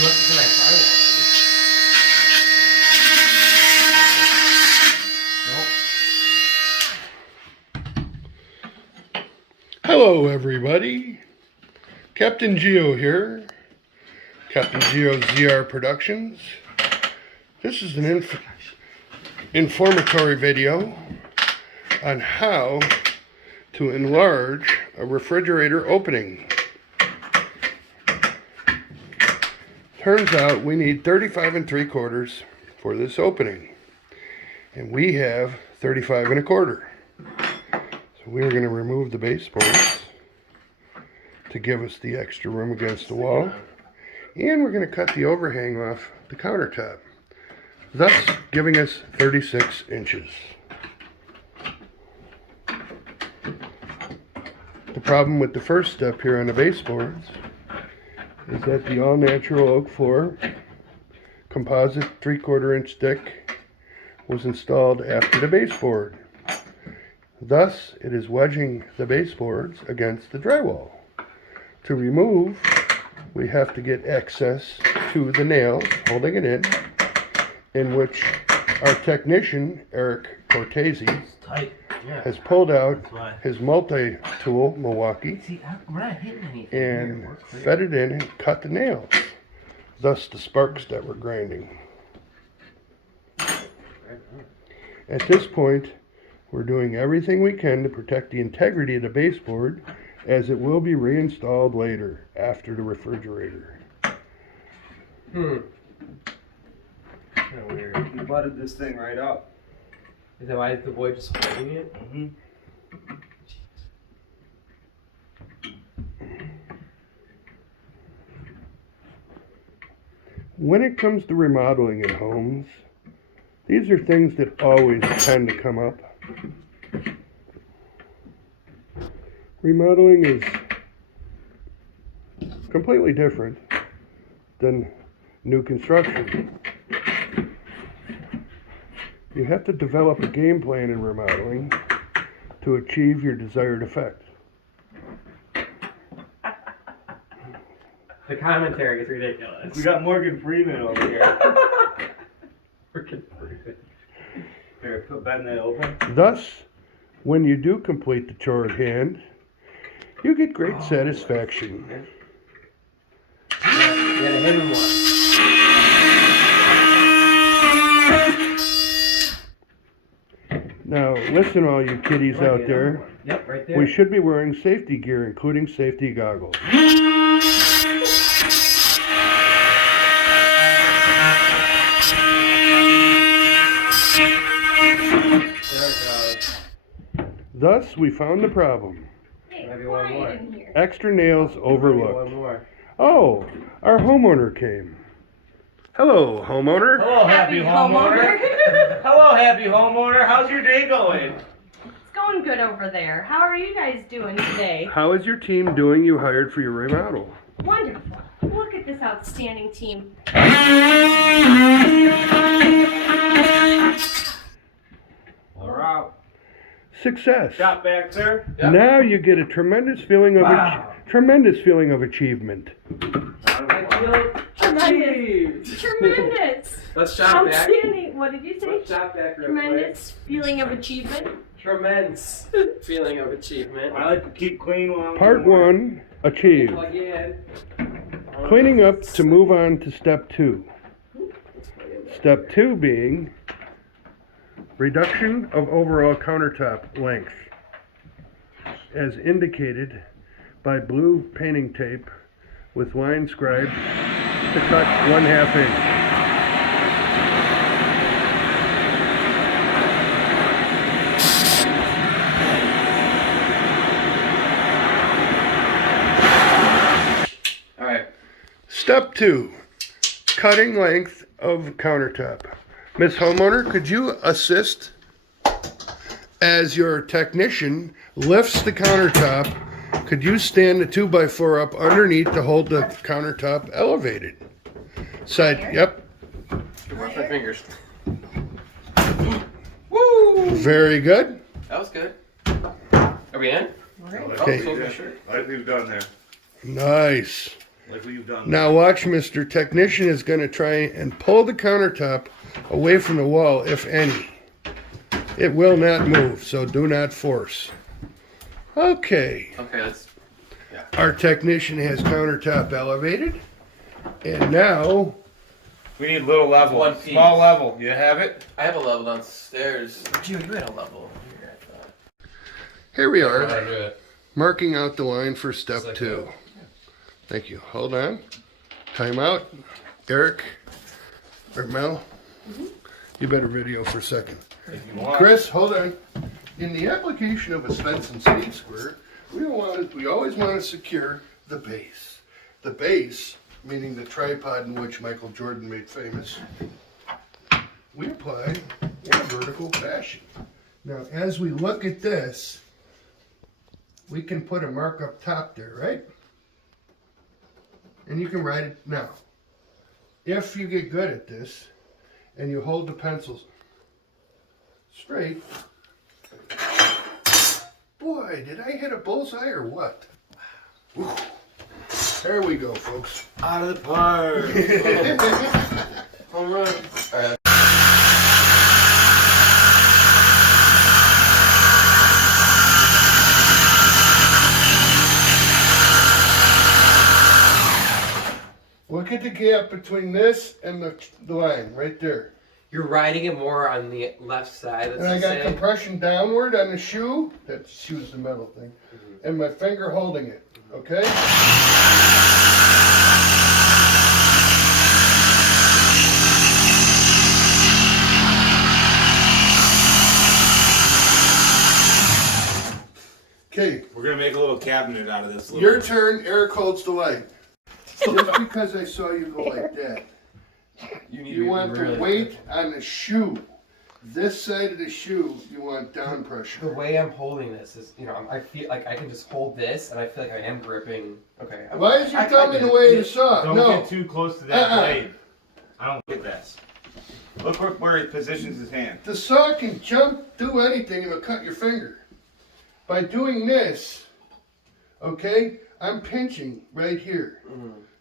Unless it's in that drywall, dude. Nope. Hello everybody, Captain Geo here, Captain Geo's ZR Productions. This is an informatory video on how to enlarge a refrigerator opening. Turns out we need 35 3/4 for this opening, and we have 35 1/4. So we're going to remove the baseboards to give us the extra room against the wall, and we're going to cut the overhang off the countertop, thus giving us 36 inches. The problem with the first step here on the baseboards is that the all-natural oak floor composite 3/4 inch thick was installed after the baseboard. Thus, it is wedging the baseboards against the drywall. To remove, we have to get access to the nails holding it in which our technician, Eric Cortese, has pulled out his multi-tool, Milwaukee, and fed it in and cut the nails, thus the sparks that we're grinding. At this point, we're doing everything we can to protect the integrity of the baseboard, as it will be reinstalled later after the refrigerator. Kinda weird. You butted this thing right up. Is that why the boy just holding it? Mm-hmm. When it comes to remodeling in homes, these are things that always tend to come up. Remodeling is completely different than new construction. You have to develop a game plan in remodeling to achieve your desired effect. The commentary is ridiculous. We got Morgan Freeman over here. Freaking Freeman. Here, bend that open. Thus, when you do complete the chore at hand, you get great satisfaction. You gotta hit him one. Now, listen, all you kiddies out there. Yep, right there. We should be wearing safety gear, including safety goggles. Thus, we found the problem. Maybe one more. Extra nails overlooked. One more. Oh, our homeowner came. Hello, homeowner. Hello, happy homeowner. Hello, happy homeowner. How's your day going? It's going good over there. How are you guys doing today? How is your team doing you hired for your remodel? Wonderful. Look at this outstanding team. All right. Success. Shot back, sir. Yep. Now you get a tremendous feeling of achievement. Tremendous. Let's shop back. Outstanding. What did you say? Let's shop back real Tremendous feeling of achievement. quick. Tremendous feeling of achievement. I like to keep clean while I'm Part doing work. 1, achieved. Plug in. Cleaning up to move on to step 2. Step 2 being reduction of overall countertop length, as indicated by blue painting tape with line scribed to cut 1/2 inch. All right. Step 2, cutting length of countertop. Miss Homeowner, could you assist as your technician lifts the countertop? Could you stand the 2x4 up underneath to hold the countertop elevated? Side, yep. Watch my fingers. Very good. That was good. Are we in? Okay. Oh, so sure. I think we've done there. Nice. Like what you've done. Now watch, Mr. Technician is going to try and pull the countertop away from the wall, if any. It will not move, so do not force. Okay. Okay, let's. Our technician has countertop elevated. And now, We need a little level. One piece. Small level. You have it? I have a level downstairs. Gio, you had a level here, I thought. here we How are, do I do it? marking out the line for step like 2. Thank you. Hold on. Time out. Eric, or Mel, you better video for a second. If you want. Chris, hold on. In the application of a Svensson seat square, we always want to secure the base. The base, meaning the tripod in which Michael Jordan made famous, we apply in a vertical fashion. Now, as we look at this, we can put a mark up top there, right? And you can write it now. If you get good at this, and you hold the pencils straight, boy, did I hit a bullseye or what? Whew. There we go, folks. Out of the park. Home run. Alright. Look at the gap between this and the line, right there. You're riding it more on the left side. And I got compression downward on the shoe. That shoe's the metal thing. And my finger holding it, okay? Okay, We're gonna make a little cabinet out of this. your turn. Eric holds the light. Just because I saw you go like that, you want the weight on the shoe. This side of the shoe, you want down The pressure. way I'm holding this is, I feel like I can just hold this, and I feel like I am gripping. Okay. Why is your thumb in the way of the saw? Don't No. get too close to that Uh-uh. blade. I don't get this. Look where he positions his hand. The saw can jump, do anything, and it'll cut your finger. By doing this, okay, I'm pinching right here.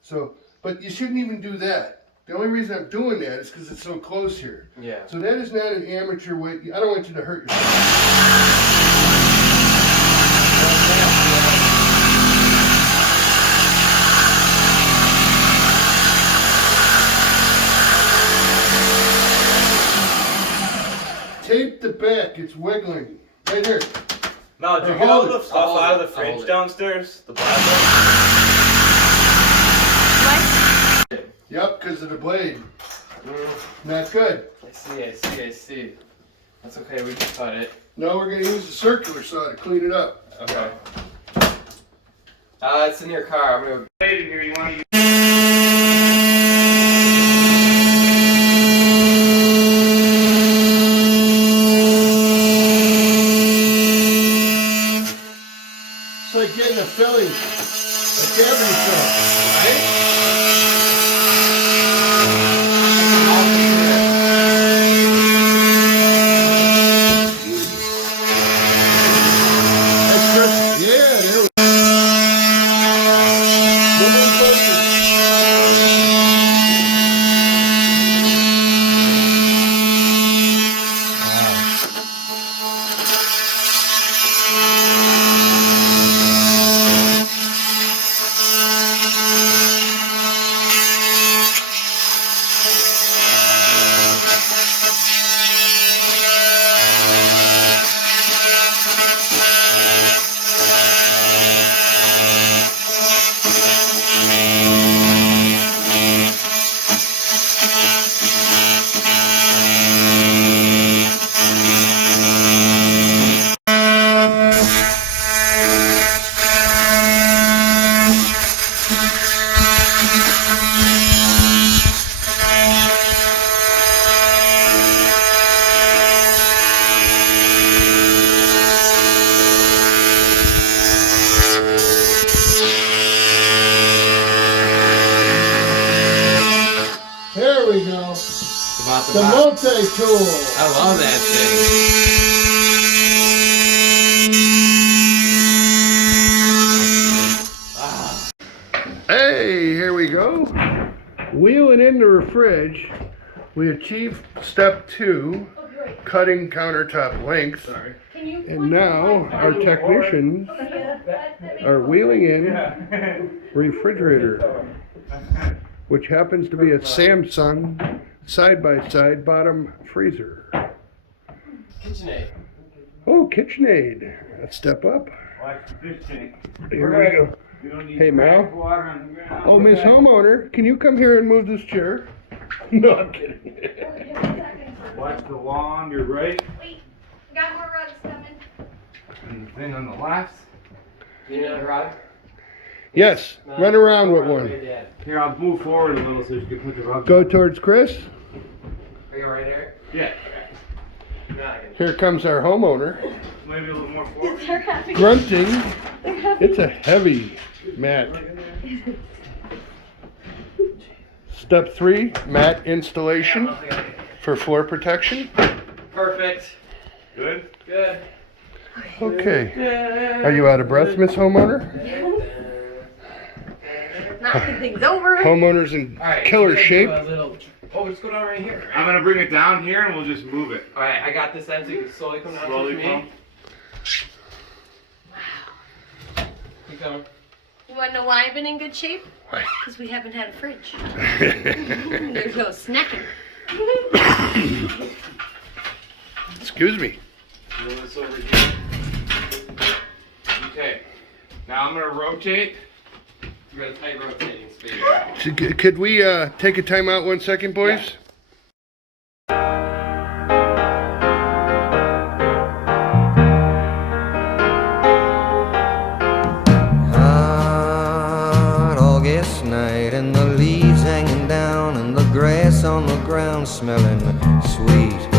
So, but you shouldn't even do that. The only reason I'm doing that is because it's so close here. Yeah. So that is not an amateur way. I don't want you to hurt yourself. Tape the back. It's wiggling. Right here. No, did you Or get all hold the it. stuff I'll hold out of it. the I'll fridge hold it. downstairs? The plastic? What? Yep, because of the blade. Not good. I see. That's okay, we can cut it. No, we're going to use a circular saw to clean it up. Okay. It's in your car. I'm gonna. Blade in here, you want to use. It's like getting a filling, a cavity fill, right? That's good. Yeah, there we go. Move on closer. There we go. About The multi-tool. I love that thing. Hey! Okay, here we go. Wheeling into the fridge, we achieved step 2, cutting countertop length. Sorry. And now our technicians are wheeling in refrigerator, which happens to be a Samsung side-by-side bottom freezer. KitchenAid. Oh, KitchenAid. Let's step up. Watch the fish tank. Here we go. You don't need Hey, Mal. water on the ground. Oh, Miss Homeowner, can you come here and move this chair? No, I'm kidding. Watch the wall on your right. Wait, got more rugs coming. And the thing on the left. You need a rod? Yes, run around with one. Here, I'll move forward a little so you can put the rug. Go towards Chris. Are you right here? Yeah. No, I can. Here comes our homeowner. Maybe a little more forward. They're having, Grunting. they're having. It's a heavy mat. Step 3, mat installation for floor protection. Perfect. Good? Good. Okay. Are you out of breath, Miss Homeowner? Knocking things over. Homeowner's in Alright. killer shape. Oh, let's go down right here. I'm gonna bring it down here and we'll just move it. Alright, I got this end so you can slowly come down Slowly to come. me. Keep going. You want to know why I've been in good shape? Why? Because we haven't had a fridge. There's no snacking. Excuse me. Move this over here. Okay. Now I'm gonna rotate. You got a tight rotating speed. So, could we take a time out 1 second, boys? Hot August night and the leaves hanging down and the grass on the ground smelling sweet.